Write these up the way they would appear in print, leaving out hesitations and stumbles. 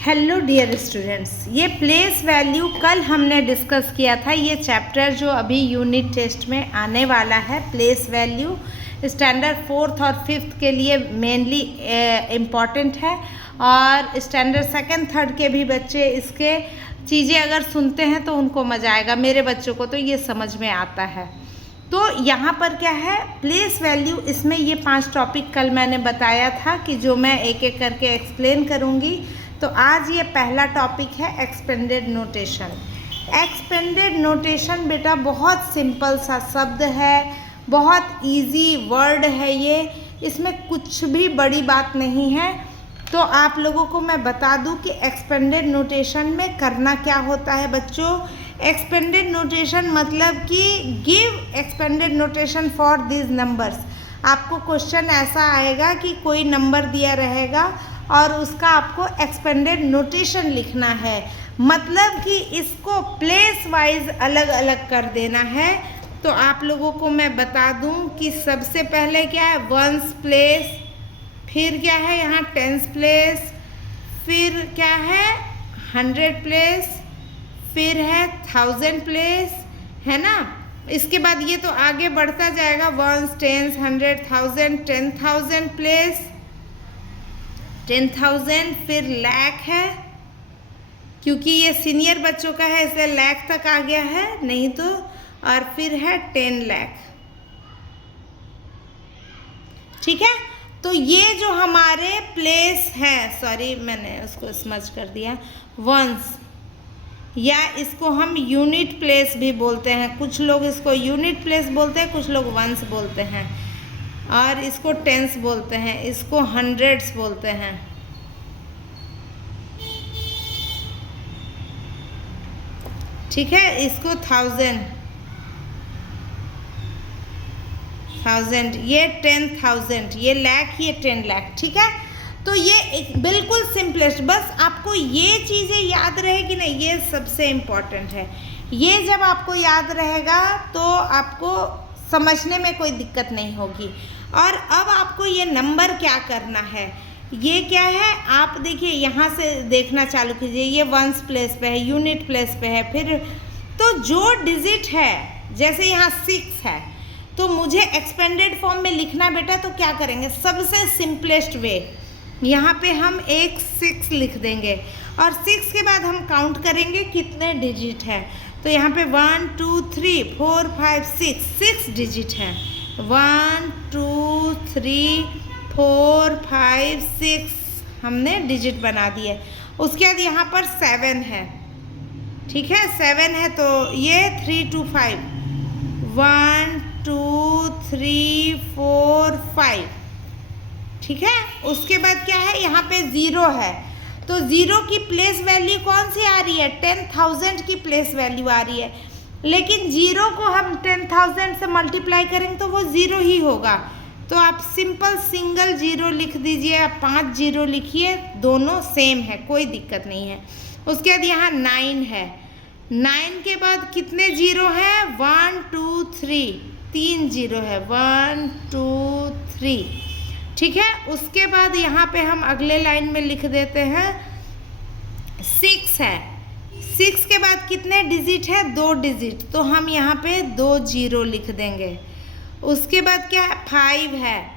Hello dear students, ये place value कल हमने डिस्कस किया था। ये चैप्टर जो अभी यूनिट टेस्ट में आने वाला है, प्लेस वैल्यू स्टैंडर्ड 4th और 5th के लिए मेनली इम्पॉर्टेंट है। और स्टैंडर्ड 2nd 3rd के भी बच्चे इसके चीज़ें अगर सुनते हैं तो उनको मज़ा आएगा। मेरे बच्चों को तो ये समझ में आता है। तो यहाँ पर क्या है, प्लेस वैल्यू, इसमें ये 5 टॉपिक कल मैंने बताया था कि जो मैं एक एक करके एक्सप्लेन करूँगी। तो आज ये पहला टॉपिक है एक्सपेंडेड नोटेशन। एक्सपेंडेड नोटेशन बेटा बहुत सिंपल सा शब्द है, बहुत इजी वर्ड है ये, इसमें कुछ भी बड़ी बात नहीं है। तो आप लोगों को मैं बता दूं कि एक्सपेंडेड नोटेशन में करना क्या होता है बच्चों। एक्सपेंडेड नोटेशन मतलब कि give expanded notation for this numbers. आपको क्वेश्चन ऐसा आएगा कि कोई नंबर दिया रहेगा और उसका आपको एक्सपेंडेड नोटेशन लिखना है, मतलब कि इसको प्लेस वाइज अलग अलग कर देना है। तो आप लोगों को मैं बता दूं कि सबसे पहले क्या है, 1s प्लेस, फिर क्या है यहाँ 10s प्लेस, फिर क्या है 100 प्लेस, फिर है 1000 प्लेस, है ना। इसके बाद ये तो आगे बढ़ता जाएगा, 1s 10s 100 1000 10,000 प्लेस, 10,000, फिर लाख है, क्योंकि ये सीनियर बच्चों का है इसलिए लाख तक आ गया है, नहीं तो। और फिर है 10 लाख, ठीक है। तो ये जो हमारे प्लेस हैं, सॉरी मैंने उसको स्मच कर दिया, वंस, या इसको हम यूनिट प्लेस भी बोलते हैं। कुछ लोग इसको यूनिट प्लेस बोलते हैं, कुछ लोग वंस बोलते हैं, और इसको टेंस बोलते हैं, इसको हंड्रेड्स बोलते हैं। ठीक है, इसको 1000, ये 10,000, ये लाख, ये 10 लाख, ठीक है। तो ये एक बिल्कुल सिंपलेस्ट, बस आपको ये चीज़ें याद रहेगी ना, ये सबसे इम्पॉर्टेंट है। ये जब आपको याद रहेगा तो आपको समझने में कोई दिक्कत नहीं होगी। और अब आपको ये नंबर क्या करना है, ये क्या है, आप देखिए यहाँ से देखना चालू कीजिए। ये 1s प्लेस पे है, यूनिट प्लेस पे है, फिर तो जो डिजिट है, जैसे यहाँ 6 है तो मुझे एक्सपेंडेड फॉर्म में लिखना बेटा, तो क्या करेंगे, सबसे सिंपलेस्ट वे, यहाँ पे हम एक 6 लिख देंगे और 6 के बाद हम काउंट करेंगे कितने डिजिट है। तो यहाँ पे 1 2 3 4 5 6 डिजिट है, 1 2 3 4 5 6 हमने डिजिट बना दिए। उसके बाद यहाँ पर 7 है, ठीक है, 7 है, तो ये 3 2 5, 1 2 3 4 5, ठीक है। उसके बाद क्या है, यहाँ पे 0 है, तो 0 की प्लेस वैल्यू कौन सी आ रही है, 10,000 की प्लेस वैल्यू आ रही है। लेकिन 0 को हम 10,000 से मल्टीप्लाई करेंगे तो वो 0 ही होगा। तो आप सिंपल सिंगल 0 लिख दीजिए, आप 5 0 लिखिए, दोनों सेम है, कोई दिक्कत नहीं है। उसके बाद यहाँ 9 है, 9 के बाद कितने 0 है, 1 2 3, 3 0 है, 1 2 3, ठीक है। उसके बाद यहाँ पे हम अगले लाइन में लिख देते हैं 6 है, 6 के बाद कितने डिजिट है, 2 डिजिट, तो हम यहाँ पे 2 0 लिख देंगे। उसके बाद क्या है, 5 है,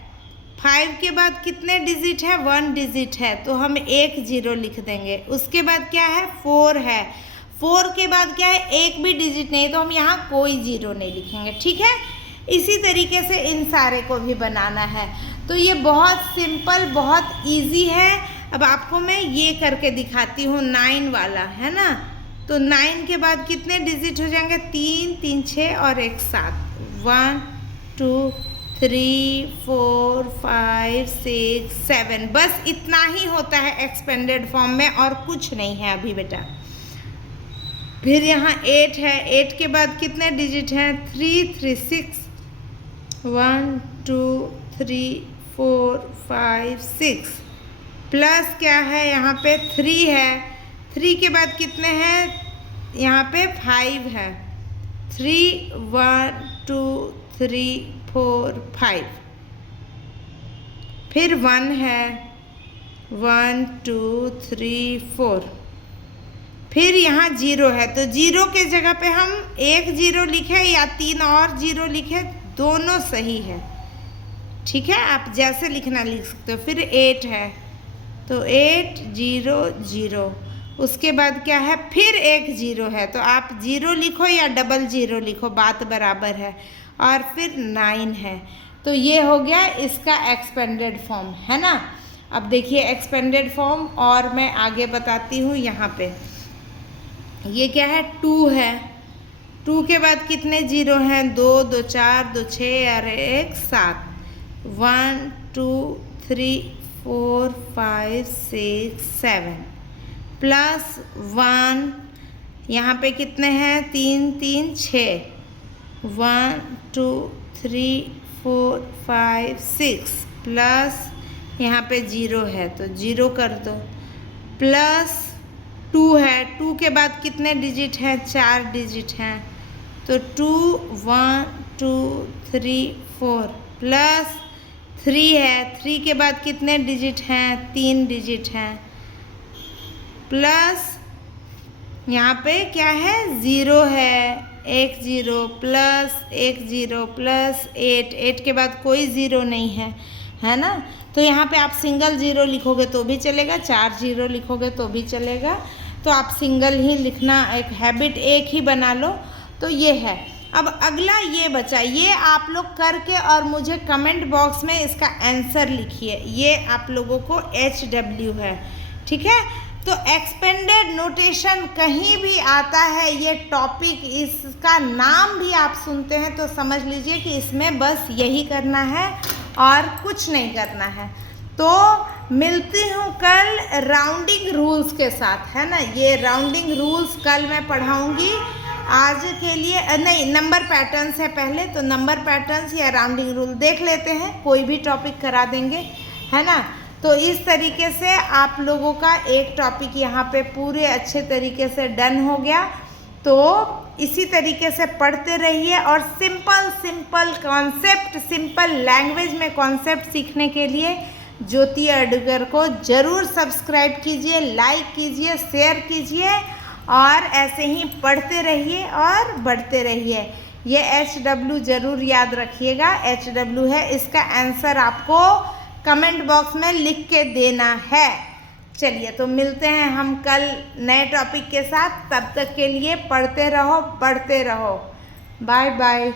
5 के बाद कितने डिजिट है, 1 डिजिट है, तो हम 1 0 लिख देंगे। उसके बाद क्या है, 4 है, 4 के बाद क्या है, एक भी डिजिट नहीं, तो हम यहाँ कोई 0 नहीं लिखेंगे, ठीक है। इसी तरीके से इन सारे को भी बनाना है। तो ये बहुत सिंपल, बहुत इजी है। अब आपको मैं ये करके दिखाती हूँ, 9 वाला है ना। तो 9 के बाद कितने डिजिट हो जाएंगे, 3 3 6 और 1 7, 1 2 3 4 5 6 7, बस इतना ही होता है एक्सपेंडेड फॉर्म में, और कुछ नहीं है अभी बेटा। फिर यहाँ 8 है, 8 के बाद कितने डिजिट हैं, 3 3 6, 1 2 3 4 5 6, प्लस क्या है यहाँ पे 3 है, 3 के बाद कितने हैं, यहाँ पे 5 है, 3 1 2 3 4 5, फिर 1 है, 1 2 3 4। फिर यहाँ 0 है तो 0 के जगह पे हम 1 0 लिखे या 3 और 0 लिखे, दोनों सही है। ठीक है, आप जैसे लिखना लिख सकते हो। फिर 8 है तो 8 0 0। उसके बाद क्या है, फिर एक 0 है तो आप 0 लिखो या डबल 0 लिखो, बात बराबर है। और फिर 9 है तो ये हो गया इसका एक्सपेंडेड फॉर्म, है ना। अब देखिए एक्सपेंडेड फॉर्म और मैं आगे बताती हूँ। यहाँ पे ये क्या है, 2 है। 2 के बाद कितने 0 हैं, 2 2 4 2 6 और 1 7। 1 2 3 4 5 6 7 प्लस 1, यहाँ पे कितने हैं, 3 3 6। 1 2 3 4 5 6 प्लस यहाँ पे 0 है तो 0 कर दो, प्लस 2 है। 2 के बाद कितने डिजिट हैं, 4 डिजिट हैं तो 2 1 2 3 4 प्लस 3 है। 3 के बाद कितने डिजिट हैं, 3 डिजिट हैं, प्लस यहाँ पे क्या है, 0 है, 1 0 प्लस 1 0 प्लस 8। 8 के बाद कोई 0 नहीं है, है ना। तो यहाँ पे आप सिंगल 0 लिखोगे तो भी चलेगा, 4 0 लिखोगे तो भी चलेगा। तो आप सिंगल ही लिखना, एक हैबिट एक ही बना लो। तो ये है। अब अगला ये बचा, ये आप लोग करके और मुझे कमेंट बॉक्स में इसका आंसर लिखिए। ये आप लोगों को HW है, ठीक है। तो एक्सपेंडेड नोटेशन कहीं भी आता है, ये टॉपिक, इसका नाम भी आप सुनते हैं तो समझ लीजिए कि इसमें बस यही करना है और कुछ नहीं करना है। तो मिलती हूँ कल राउंडिंग रूल्स के साथ, है ना। ये राउंडिंग रूल्स कल मैं पढ़ाऊँगी। आज के लिए नहीं, नंबर पैटर्न्स है पहले, तो नंबर पैटर्न्स या राउंडिंग रूल देख लेते हैं, कोई भी टॉपिक करा देंगे, है ना। तो इस तरीके से आप लोगों का एक टॉपिक यहाँ पे पूरे अच्छे तरीके से डन हो गया। तो इसी तरीके से पढ़ते रहिए और simple simple concept, simple language में कॉन्सेप्ट सीखने के लिए ज्योति एडुगर को ज़रूर सब्सक्राइब कीजिए, लाइक कीजिए, शेयर कीजिए और ऐसे ही पढ़ते रहिए और बढ़ते रहिए। ये HW ज़रूर याद रखिएगा, HW है, इसका आंसर आपको कमेंट बॉक्स में लिख के देना है। चलिए, तो मिलते हैं हम कल नए टॉपिक के साथ। तब तक के लिए पढ़ते रहो, बढ़ते रहो। Bye bye.